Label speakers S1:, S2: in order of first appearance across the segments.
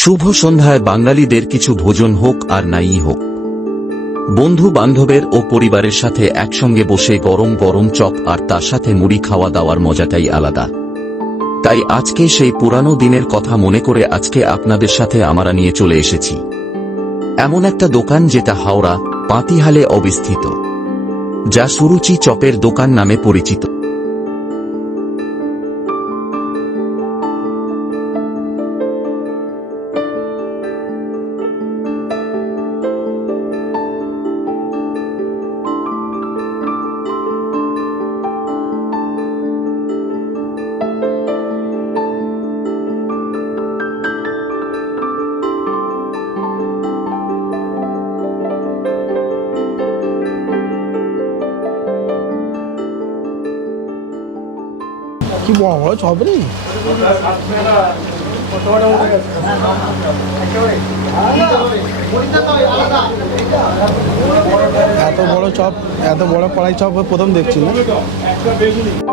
S1: শুভ সন্ধ্যায় বাঙালিদের কিছু ভোজন হোক আর নাই হোক। বন্ধু বান্ধবের ও পরিবারের সাথে একসঙ্গে বসে গরম গরম চপ আর তার সাথে মুড়ি খাওয়া দাওয়ার মজাটাই আলাদা। তাই আজকে সেই পুরানো দিনের কথা মনে করে আজকে আপনাদের সাথে আমরা নিয়ে চলে এসেছি। এমন একটা দোকান যেটা হাওড়া, পাতিহালে অবস্থিত, যা সুরুচি চপের দোকান নামে পরিচিত।
S2: কি বড় বড় রে এত বড় চপ এত বড় কড়াই চপ প্রথম দেখছি। না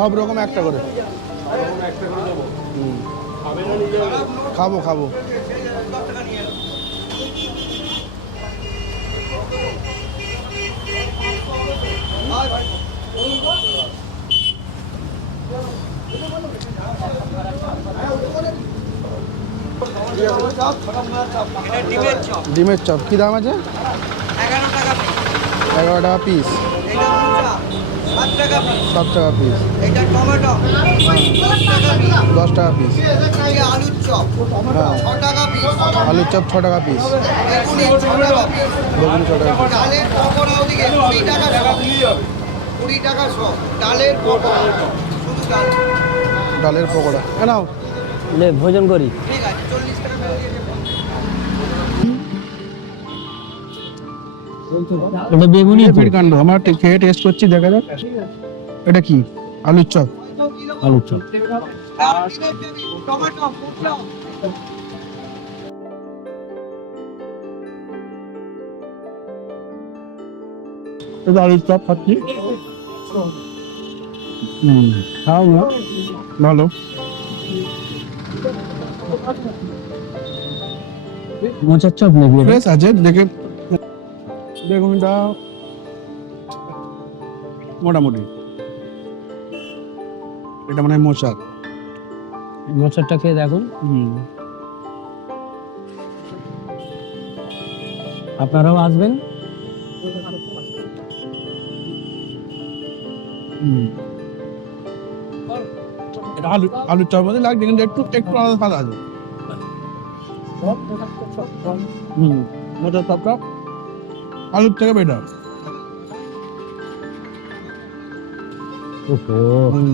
S2: সব রকম একটা করে। খাব খাব। ডিমের চপ। কি দাম আছে? এগারো টাকা পিস টাকা পিস
S3: এটা টমেটো।
S2: দশ টাকা পিস
S3: আলুর চপ।
S2: হ্যাঁ।
S3: টাকা পিস
S2: আলুর চপ ছ টাকা পিস
S3: বেগুনি ছ টাকা পিস
S2: বেগুনি ছ টাকা পিস
S3: ডালের পকোড়া ওদিকে কুড়ি টাকা কুড়ি টাকা সব। ডালের পকোড়া। শুধু ডাল।
S2: ডালের পকোড়া। এ নাও।
S4: ভোজন করি।
S3: ঠিক আছে চল্লিশ টাকা
S4: ওটা বেগুনি
S2: কাণ্ড আমার খেয়ে টেস্ট করছি দেখা যাক। এটা কি? আলুর চপ।
S4: আলুর চপ।
S2: এটা আলুর চপ খাচ্ছি। খাও না। ভালো।
S4: মোচার চপ নেবি এটা?
S2: ফ্রেশ আছে দেখে বেগুনটা মোটামুটি। এটা মানে মশাক
S4: মোচারটা খেয়ে দেখুন। আপনারাও আসবেন।
S2: হুম। এটা আলু আলুর চপ মধ্যে লাগছে কিন্তু একটু একটু আলাদা স্বাদ আছে। হুম। মোটার চপটা আলুর থেকে বেটার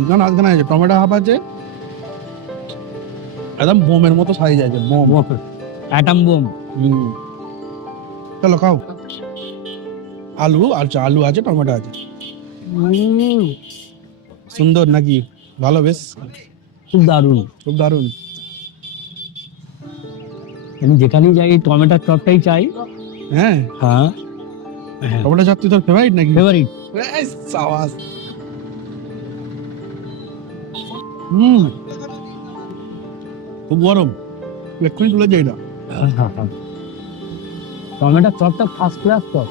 S2: না না আজকে আছে টমেটো হাফ আছে একদম বোমের মতো সাইজ আছে বোম।
S4: Attempt bomb.
S2: চলো খাও। আলু আর আলু আছে টমেটো আছে। সুন্দর নাকি? ভালো বেশ।
S4: খুব দারুণ।
S2: খুব দারুণ।
S4: আমি যেখানেই যাই টমেটোর চপটাই চাই।
S2: হ্যাঁ।
S4: হ্যাঁ।
S2: টমেটো চপ তুই তোর ফেভারিট নাকি?
S4: ফেভারিট
S2: সাবাস। হুম। খুব গরম। এক্ষুনি তুলে যাই না
S4: টমেটোর চপটা ফার্স্ট ক্লাস চপ।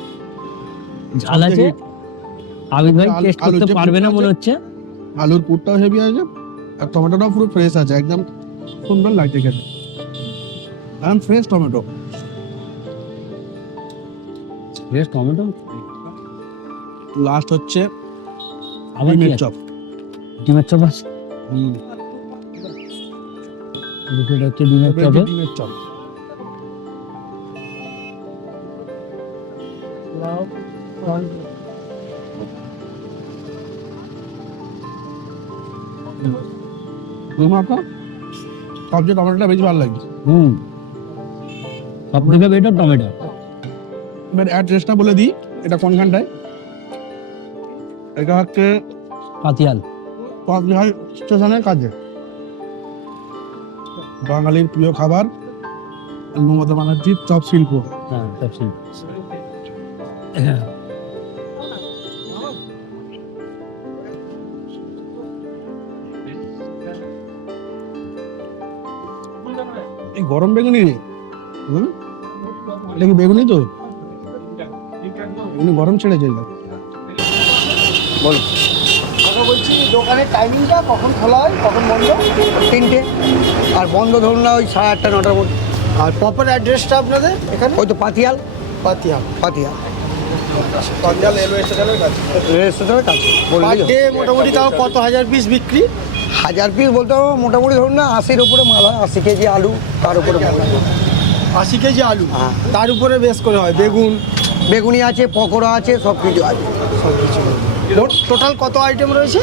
S4: ঝাল আছে? আবিদ ভাই টেস্ট
S2: আলুর
S4: করতে পারবে না মনে হচ্ছে।
S2: আলুর পুরটাও হেভি আছে আর টমেটোটাও পুরো ফ্রেশ আছে একদম সুন্দর লাগছে খেতে। Fresh tomato.
S4: বেশ টমেটো
S2: লাস্ট হচ্ছে
S4: আবার
S2: ডিমের চপ
S4: ডিমের চপ আছে? এটা হচ্ছে ডিমের চপে
S2: ডিমের চপ তোমাকে সবচেয়ে টমেটোটা বেশি ভালো লাগে
S4: হুম। সব থেকে বেটার টমেটো।
S2: এবার অ্যাড্রেসটা বলে দিই এটা কোনখানটায় এটা হচ্ছে
S4: পাতিয়াল।
S2: কোচবিহার স্টেশনের কাছে। বাঙালির প্রিয় খাবার মমতা ব্যানার্জির চপ শিল্প।
S4: হ্যাঁ
S2: এই গরম বেগুনি রে হুম? এটা কি বেগুনি তো? বেগুনি গরম ছেড়েছে এটা।
S3: কথা বলছি দোকানের টাইমিংটা কখন খোলা হয় কখন বন্ধ? তিনটে। আর বন্ধ ধরুন না ওই সাড়ে আটটা নটার মধ্যে।
S5: আর প্রপার অ্যাড্রেসটা আপনাদের এখানে?
S3: ওই তো পাতিয়াল।
S5: পাতিয়া
S3: পাতিয়াল।
S5: পাতিয়া রেলওয়ে স্টেশনের কাছে।
S3: রেল স্টেশনের কাছে
S5: ডে মোটামুটি তাও কত হাজার পিস বিক্রি?
S3: হাজার পিস বলতে মোটামুটি ধরুন না আশির উপরে মাল হয় আশি কেজি আলু তার উপরে মাল হয়
S5: আশি কেজি আলু।
S3: হ্যাঁ।
S5: তার উপরে বেশ করে হয় বেগুন
S3: বেগুনি আছে পকোড়া আছে সব কিছু আছে।
S5: টোটাল কত আইটেম রয়েছে?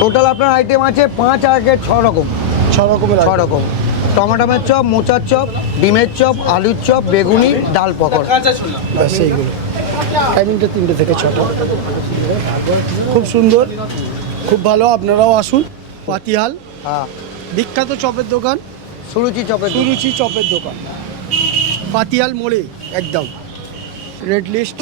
S3: টোটাল আপনার আইটেম আছে পাঁচ আগে ছ রকম।
S5: ছ রকমের
S3: ছ। রকম। টমাটামের চপ মোচার চপ ডিমের চপ আলুর চপ বেগুনি ডাল পকোড়া।
S5: ব্যাস এইগুলো। টাইমিংটা তিনটে থেকে ছটা। খুব সুন্দর খুব ভালো আপনারাও আসুন। পাতিহাল
S3: হ্যাঁ।
S5: বিখ্যাত চপের দোকান।
S3: সুরুচি চপের
S5: সুরুচি চপের দোকান। পাতিয়াল মোড়ে একদম। Red list